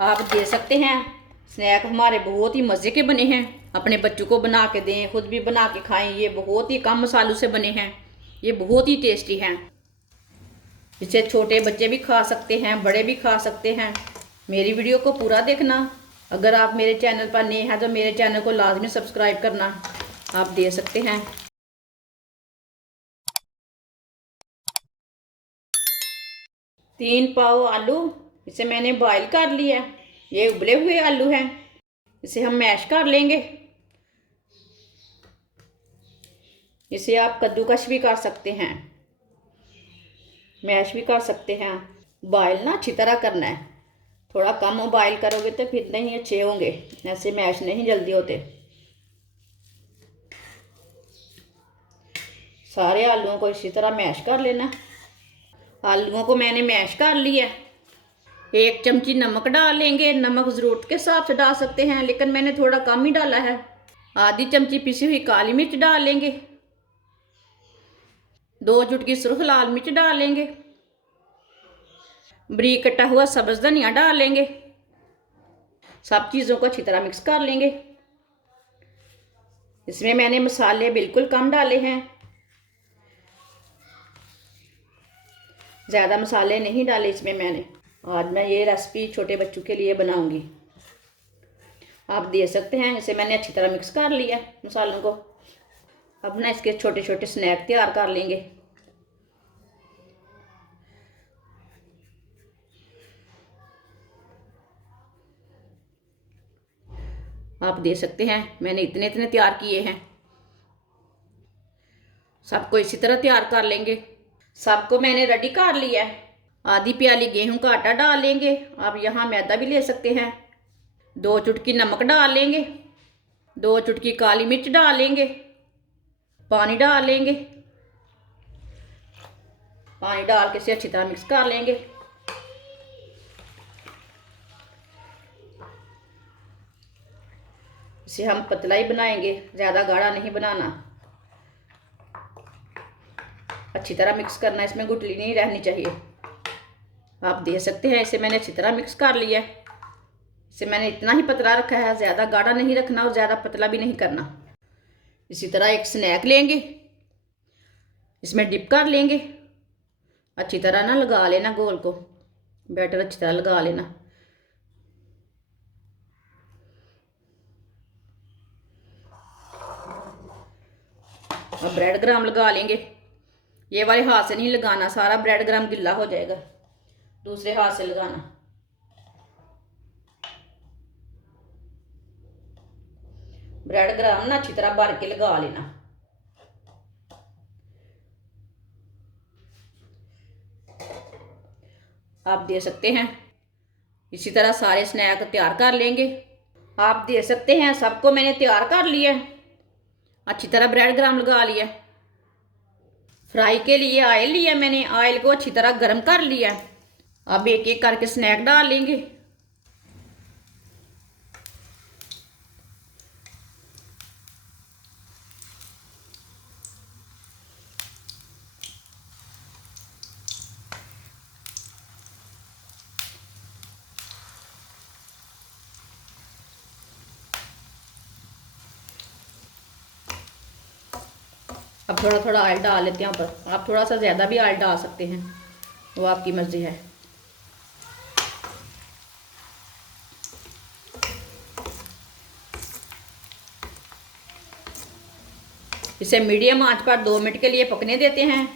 आप दे सकते हैं। स्नैक हमारे बहुत ही मज़े के बने हैं। अपने बच्चों को बना के दें, खुद भी बना के खाएं। ये बहुत ही कम मसालों से बने हैं। ये बहुत ही टेस्टी हैं। इसे छोटे बच्चे भी खा सकते हैं, बड़े भी खा सकते हैं। मेरी वीडियो को पूरा देखना। अगर आप मेरे चैनल पर नए हैं तो मेरे चैनल को लाजमी सब्सक्राइब करना। आप दे सकते हैं। 3 पाव आलू, इसे मैंने बॉईल कर लिया। ये उबले हुए आलू हैं। इसे हम मैश कर लेंगे। इसे आप कद्दूकश भी कर सकते हैं, मैश भी कर सकते हैं। बॉईल ना अच्छी तरह करना है। थोड़ा कम बॉईल करोगे तो फिर नहीं अच्छे होंगे। ऐसे मैश नहीं जल्दी होते। सारे आलूओं को इसी तरह मैश कर लेना। आलूओं को मैंने मैश कर लिया। 1 चमची नमक डाल लेंगे। नमक ज़रूरत के हिसाब से डाल सकते हैं, लेकिन मैंने थोड़ा कम ही डाला है। आधी चमची पिसी हुई काली मिर्च डाल लेंगे। 2 चुटकी सुर्ख लाल मिर्च डाल लेंगे। बारीक कटा हुआ सब्ज़ धनिया डाल लेंगे। सब चीज़ों को अच्छी तरह मिक्स कर लेंगे। इसमें मैंने मसाले बिल्कुल कम डाले हैं, ज़्यादा मसाले नहीं डाले इसमें मैंने। आज मैं ये रेसिपी छोटे बच्चों के लिए बनाऊंगी। आप दे सकते हैं। इसे मैंने अच्छी तरह मिक्स कर लिया मसालों को। अब ना इसके छोटे छोटे स्नैक तैयार कर लेंगे। आप दे सकते हैं। मैंने इतने इतने तैयार किए हैं। सबको इसी तरह तैयार कर लेंगे। सबको मैंने रेडी कर लिया है। आधी प्याली गेहूं का आटा डाल लेंगे। आप यहाँ मैदा भी ले सकते हैं। 2 चुटकी नमक डाल लेंगे। 2 चुटकी काली मिर्च डाल लेंगे। पानी डाल लेंगे। पानी डाल के इसे अच्छी तरह मिक्स कर लेंगे। इसे हम पतला ही बनाएंगे, ज़्यादा गाढ़ा नहीं बनाना। अच्छी तरह मिक्स करना, इसमें गुठली नहीं रहनी चाहिए। आप दे सकते हैं। इसे मैंने अच्छी तरह मिक्स कर लिया है। इसे मैंने इतना ही पतला रखा है, ज़्यादा गाढ़ा नहीं रखना और ज़्यादा पतला भी नहीं करना। इसी तरह एक स्नैक लेंगे, इसमें डिप कर लेंगे। अच्छी तरह ना लगा लेना गोल को, बैटर अच्छी तरह लगा लेना। अब ब्रेड ग्राम लगा लेंगे। ये वाले हाथ से नहीं लगाना, सारा ब्रेड ग्राम गिल्ला हो जाएगा। दूसरे हाथ से लगाना। ब्रेड ग्राम ना अच्छी तरह भर के लगा लेना। आप दे सकते हैं। इसी तरह सारे स्नैक तैयार कर लेंगे। आप दे सकते हैं। सबको मैंने तैयार कर लिया। अच्छी तरह ब्रेड ग्राम लगा लिया। फ्राई के लिए ऑयल लिया मैंने। ऑयल को अच्छी तरह गर्म कर लिया। अब एक एक करके स्नैक डाल लेंगे। अब थोड़ा थोड़ा ऑयल डाल लेते हैं ऊपर। आप थोड़ा सा ज़्यादा भी ऑयल डाल सकते हैं, वो आपकी मर्जी है। इसे मीडियम आंच पर 2 मिनट के लिए पकने देते हैं।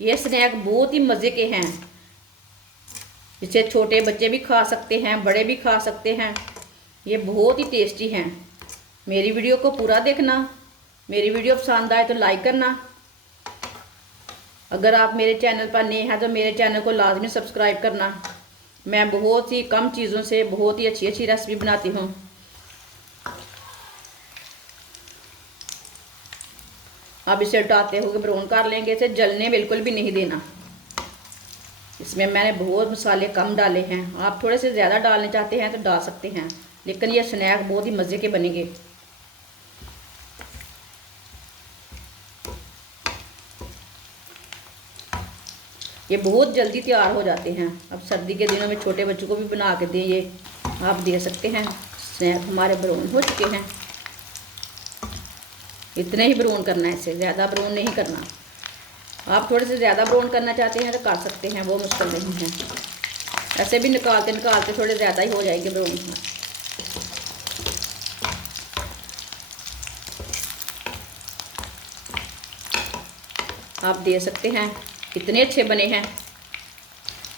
ये स्नैक बहुत ही मज़े के हैं। इसे छोटे बच्चे भी खा सकते हैं, बड़े भी खा सकते हैं। ये बहुत ही टेस्टी हैं। मेरी वीडियो को पूरा देखना। मेरी वीडियो पसंद आए तो लाइक करना। अगर आप मेरे चैनल पर नए हैं तो मेरे चैनल को लाजमी सब्सक्राइब करना। मैं बहुत ही कम चीज़ों से बहुत ही अच्छी अच्छी रेसिपी बनाती हूँ। अब इसे उल्टाते हुए ब्राउन कर लेंगे। इसे जलने बिल्कुल भी नहीं देना। इसमें मैंने बहुत मसाले कम डाले हैं। आप थोड़े से ज़्यादा डालना चाहते हैं तो डाल सकते हैं, लेकिन ये स्नैक बहुत ही मज़े के बनेंगे। ये बहुत जल्दी तैयार हो जाते हैं। अब सर्दी के दिनों में छोटे बच्चों को भी बना के दें। ये आप दे सकते हैं। स्नैक हमारे ब्राउन हो चुके हैं। इतने ही ब्राउन करना है, इससे ज़्यादा ब्राउन नहीं करना। आप थोड़े से ज़्यादा ब्राउन करना चाहते हैं तो कर सकते हैं, वो मुश्किल नहीं है। ऐसे भी निकालते निकालते थोड़े ज़्यादा ही हो जाएंगे ब्राउन। आप दे सकते हैं, कितने अच्छे बने हैं।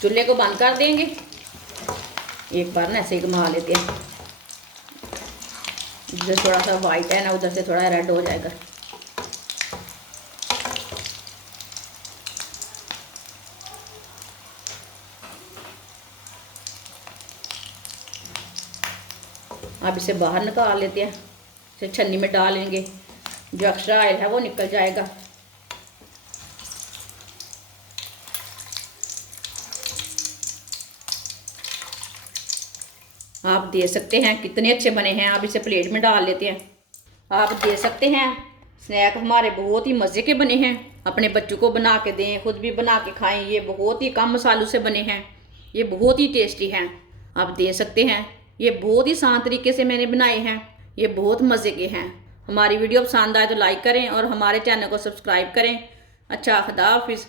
चूल्हे को बंद कर देंगे। एक बार ना ऐसे ही घुमा लेते हैं। इधर थोड़ा सा वाइट है ना, उधर से थोड़ा रेड हो जाएगा। अब इसे बाहर निकाल लेते हैं। इसे छन्नी में डालेंगे, जो एक्स्ट्रा ऑयल है वो निकल जाएगा। आप दे सकते हैं, कितने अच्छे बने हैं। आप इसे प्लेट में डाल लेते हैं। आप दे सकते हैं। स्नैक हमारे बहुत ही मज़े के बने हैं। अपने बच्चों को बना के दें, खुद भी बना के खाएं। ये बहुत ही कम मसालों से बने हैं। ये बहुत ही टेस्टी हैं। आप दे सकते हैं। ये बहुत ही आसान तरीके से मैंने बनाए हैं। ये बहुत मज़े के हैं। हमारी वीडियो पसंद आए तो लाइक करें और हमारे चैनल को सब्सक्राइब करें। अच्छा, खुदा हाफिज़।